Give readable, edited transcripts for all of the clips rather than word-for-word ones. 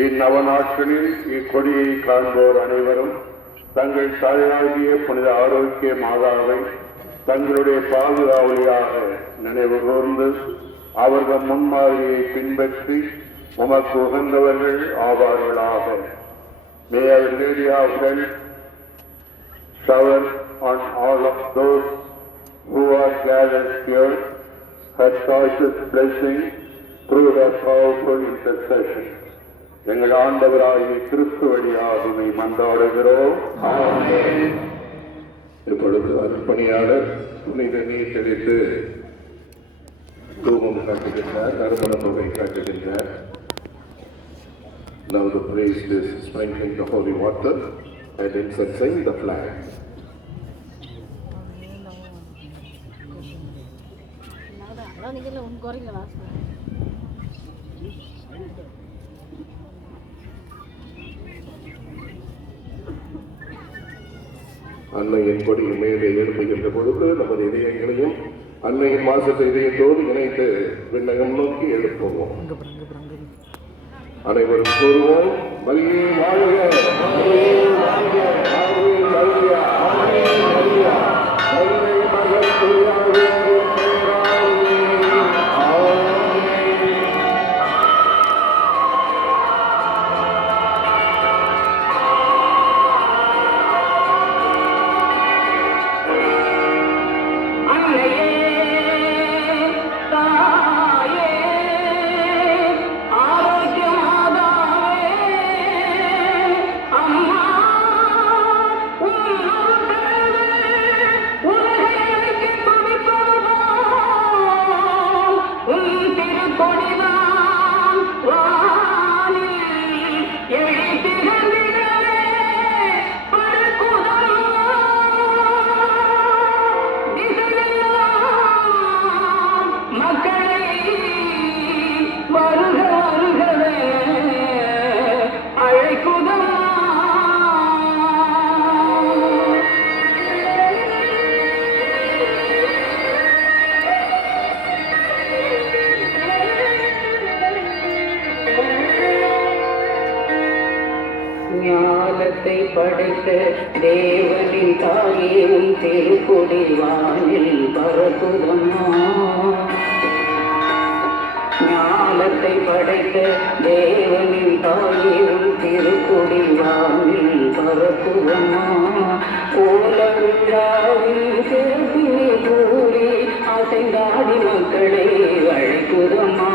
இந்நவநாட்களில் இக்கொடியை காண்போர் அனைவரும் தங்கள் தாயாகிய புனித ஆரோக்கிய மாதாவை தங்களுடைய பாதுகாவலியாக நினைவு கூர்ந்து அவர்கள் முன்மாதிரியை பின்பற்றி உமக்கு உகந்தவர்கள் ஆவார்களாக. May Our Lady of Health shower on all of those who are gathered here her choicest blessing through her powerful intercession. எங்கள் ஆண்டவராகிய கிறிஸ்து வழியாக உம்மை மன்றாடுகிறோம். ஆமென். இப்பொழுது அர்ப்பணியாளர் புனித நீர் தெளித்து தூபம் காட்டுகின்றார், நறுமண தொகை காட்டுகின்றார். Now the priest is sprinkling the holy water and incensing the flag. அன்னையின் கொடியை மேலே எழுப்புகின்ற பொழுது நமது இதயங்களையும் அன்னையின் மாசற்ற இதயத்தோடு இணைத்து விண்ணகம் நோக்கி எழுப்புவோம். அனைவரும் கூறுவோம், மரியே வாழ்க, மரியே வாழ்க, வாழ்க மரியா, வாழ்க மரியா, மரியே மகள் தூயாவே படைத்த தேவனின் தாயேவும் திருக்கொடி வானில் பரப்புதம்மா. ஞானத்தை படைத்த தேவனின் தாயேவும் திருக்கொடி வானில் பரப்புதம்மா. ஓலவிழாவில் சிறப்பினை கூறி அசைந்தாடி மக்களை அழைக்குதம்மா.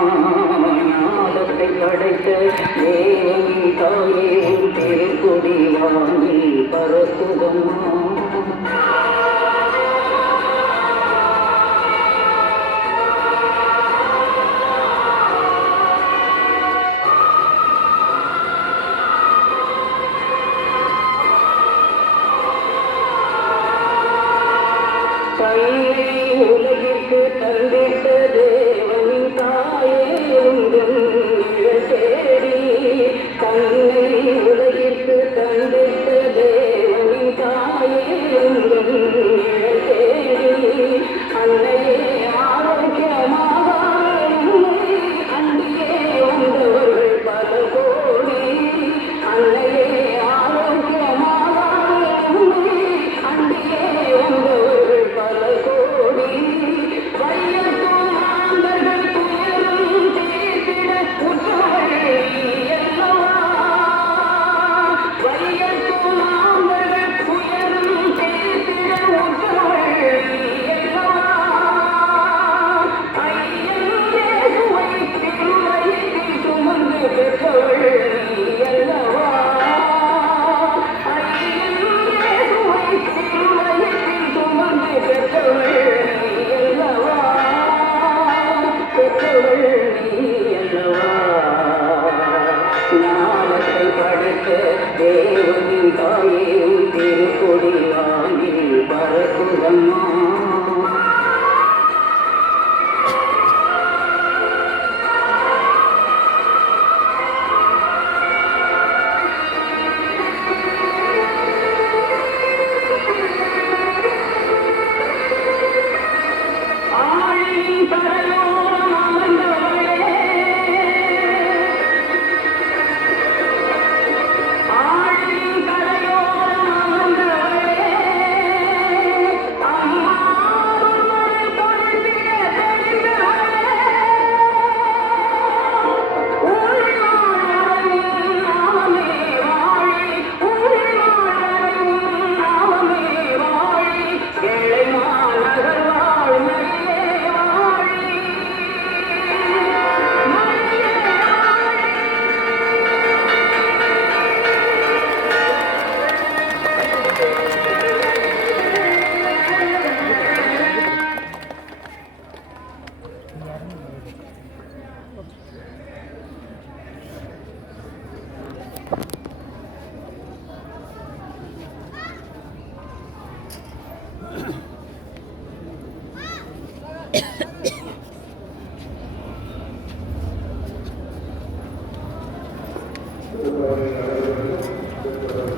ஞானத்தை படைத்த தேவனின் தாயேவும் திருக்கொடி வானில் பரப்புதம்மா. உலகிற்கு தந்திட்ட தேவனின் தாயே உங்கள் தேடி, கண்ணை உலகிற்கு தந்திட்ட தேவனின் தாயே உங்கள் தேடி, அன்னையே ஆரோக்கியமாக அன்றையே வந்தவர்கள் பல கோடி, அன்னையே ஆரோக்கியமாக அன்றையே வந்தவர்கள் பல கோடி, வையத்தோன் ஆண்டர்கள் துயரும் தீர்த்திட உற்றவர்கள் அல்லவா, வையத்தோன் ஆண்டர்கள் துயரும் தீர்த்திட உற்றவர்கள் அல்லவா, ஐயன் இயேசுவை திருவயிற்றில் சுமந்து பெற்றவர்கள் அல்லவா, ஐயன் இயேசுவை திருவயிற்றில் சுமந்து பெற்றவர்கள் அல்லவா, பெற்றவர்கள் நீ அல்லவா. ஞானத்தை படைத்த தேவனின் தாயேவும் திருக்கொடி வானில் பரப்புதம்மா. ஆழியின் கரையோரம் அமர்ந்தவளே, திருப்பதி அனைவருக்கும்